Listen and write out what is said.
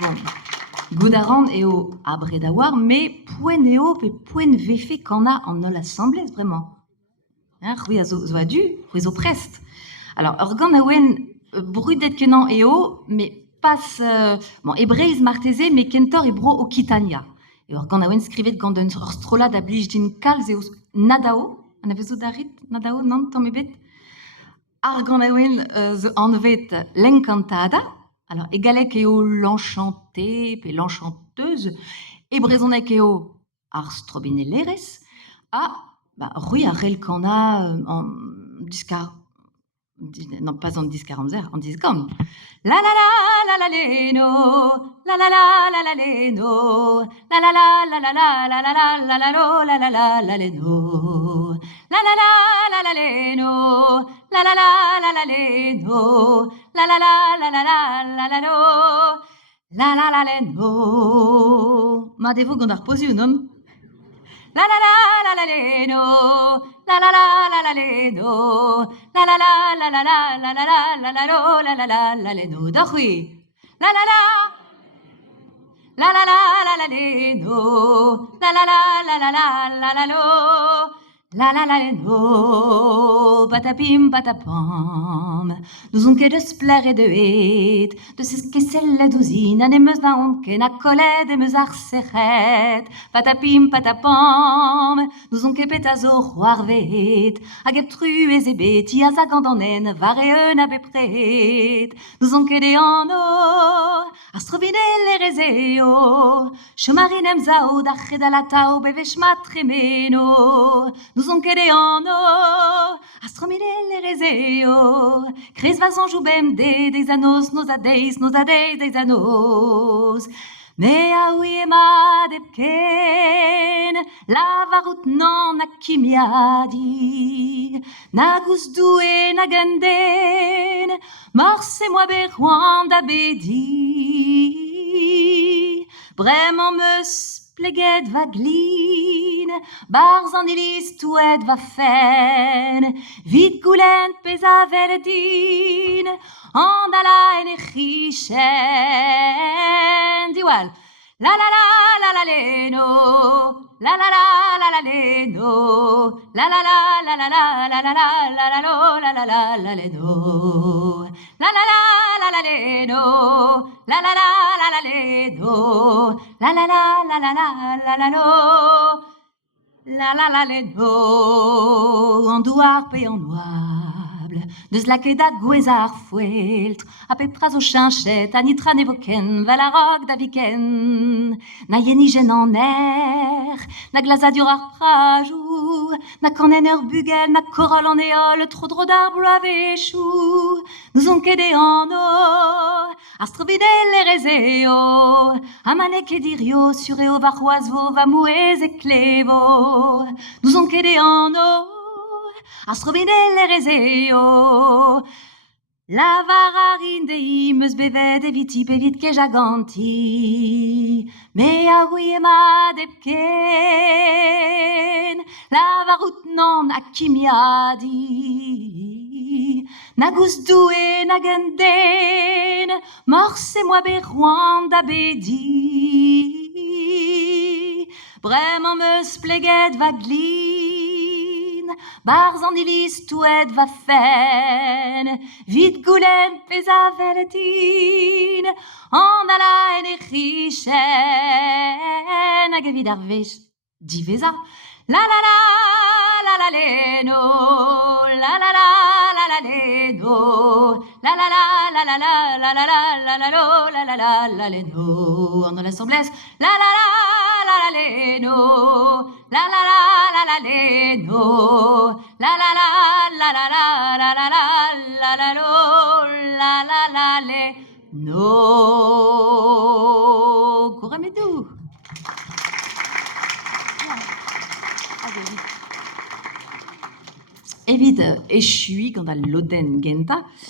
Bon, Goudaran eo abredawar, mais poen eo pe poen vefe qu'on a en l'assemblée, vraiment. Hein, rui a zo a du, rui zo prest. Alors, ur gant aouen brudet kenan eo, mais pas... bon, ebreiz marteze, mais kentor e bro Occitania. Et ur gant aouen skrivet gant un strola da blij din kalz eo nadao, an a vezo darit, nadao, nan, tamm ebet. Ar gant aouen zo anvet l'encantada, alors egalek eo l'enchanté, pe l'enchanteuse, e brezonek eo ar strobinellerez, bah, rui a rel qu'on a en discar... Non, pas en discaramzer, en discam. La la la la la leno, la la la la la leno, la la la la la la la la la la la lo, la la la la leno, la la la la la leno, la la la la la leno, la la la la la la la la lo, la la la leno. Ma devo gant posi un homme. La la la la la leno, la la la la la leno, la la la la la la la la la la la lo, la la la la leno. Dorui. La la la. La la la la la leno, la la la la la la la la lo. La la la leno, patapim patapam. Nous on ket deus pler e deuet, deus kesel la douzine, an emeus da hont ken a koled emeus ar serret. Patapim patapam, nous on ket pet a zo c'hoar vet, hag ep truez e bet, ia za gant an en, var e un a bepret. Nous on ket e anno, ar strobinellerez eo, chomarin em zao da c'hedalatao bevech ma tremeno. Nous on ket e anno, ar strobinellerez eo, krez va zan joubem deiz anos, nos adeiz deiz anos. Me a oui e ma dep ken, la varout nan a kimiadi, na gous doue na ganden, morse moi beroan da bedi. Bremañ meus pleget va glin, barz an iliz touet va fen, vid goulent pez a veledin, an ala en e c'hichen. Diwal. La la la la la leno, la la la la la leno, la la la la la la la la la la la lo, la la la la leno, la la la la la leno, la la la la la leno, la la la la la la la la lo, la la la leno, an douar pe an oable, deus lake da gwezar foueltr, a pe praz o chinchet, a nitra ne vo ken, val a rog da viken, na yenigen an na glazadur ar prajou, na kanen ur bugel, na korol an eol, tro dro d'ar bloavechou. Nous on ket e anno, ar strobinellerez eo, a manek e dirio, sur eo va c'hoazvo, va mouez e klevo. Nous on ket e anno, ar strobinellerez eo, la vararin de meus bevet eviti pevit ke jaganti. Me a oui e ma dep ken, la varout nan a kimiadi, na gous doue na ganden, morse moi beroan da bedi. Bremañ meus pleget va glin, barz an iliz touet va fen, vid goulent pez a veledin, an ala en e c'hichen, hag evit ar vech diveza. La la la la la leno, la la la la la leno, la la la la la la la la la la la lo, la la la la leno. An l'assemblès, la la la la la leno, la la la la la leno, la la la la la la la la la la la lo, la la la le no. Gouremedou. Evit echui gant al loden genta,